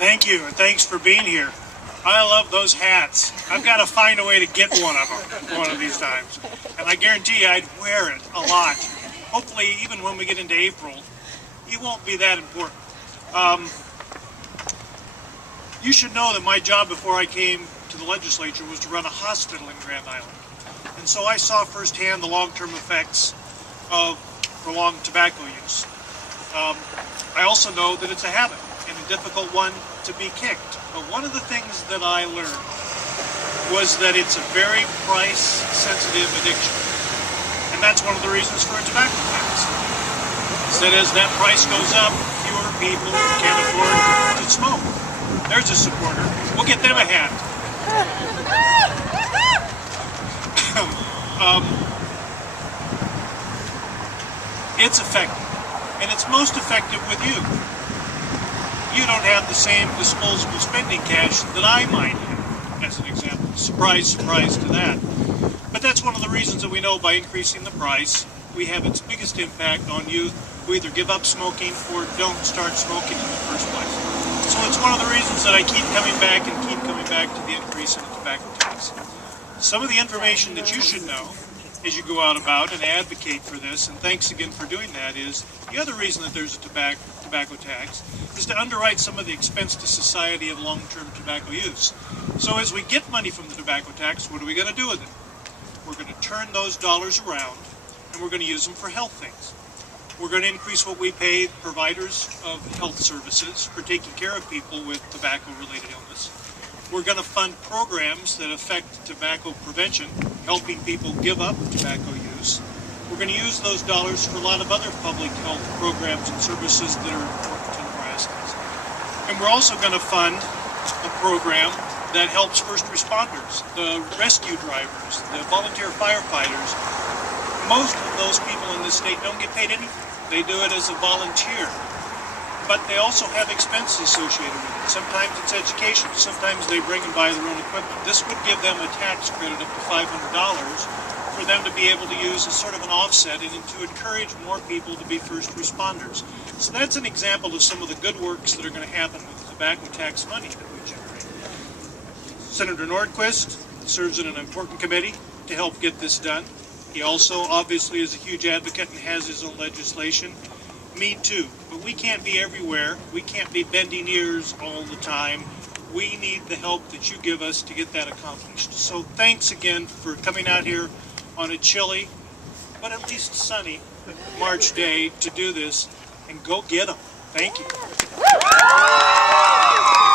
Thank you, and thanks for being here. I love those hats. I've got to find a way to get one of them one of these times. And I guarantee you I'd wear it a lot. Hopefully, even when we get into April, it won't be that important. You should know that my job before I came to the legislature was to run a hospital in Grand Island. And so I saw firsthand the long-term effects of prolonged tobacco use. I also know that it's a habit and a difficult one to be kicked. But one of the things that I learned was that it's a very price-sensitive addiction. And that's one of the reasons for a tobacco tax. That as that price goes up, fewer people can afford to smoke. There's a supporter. We'll get them a hat. It's effective. And it's most effective with you. You don't have the same disposable spending cash that I might have, as an example. Surprise, surprise to that. But that's one of the reasons that we know by increasing the price, we have its biggest impact on youth who either give up smoking or don't start smoking in the first place. So it's one of the reasons that I keep coming back to the increase in the tobacco tax. Some of the information that you should know as you go out about and advocate for this, and thanks again for doing that, is the other reason that there's a tobacco tax is to underwrite some of the expense to society of long-term tobacco use. So as we get money from the tobacco tax, what are we going to do with it? We're going to turn those dollars around and we're going to use them for health things. We're going to increase what we pay providers of health services for taking care of people with tobacco-related illness. We're going to fund programs that affect tobacco prevention, helping people give up tobacco use. We're going to use those dollars for a lot of other public health programs and services that are important to Nebraskans. And we're also going to fund a program that helps first responders, the rescue drivers, the volunteer firefighters. Most of those people in this state don't get paid anything. They do it as a volunteer. But they also have expenses associated with it. Sometimes it's education. Sometimes they bring and buy their own equipment. This would give them a tax credit up to $500 for them to be able to use as sort of an offset and to encourage more people to be first responders. So that's an example of some of the good works that are going to happen with the tobacco tax money that we generate. Senator Nordquist serves in an important committee to help get this done. He also obviously is a huge advocate and has his own legislation. Me too, but we can't be everywhere. We can't be bending ears all the time. We need the help that you give us to get that accomplished. So thanks again for coming out here on a chilly, but at least sunny March day to do this, and go get them. Thank you.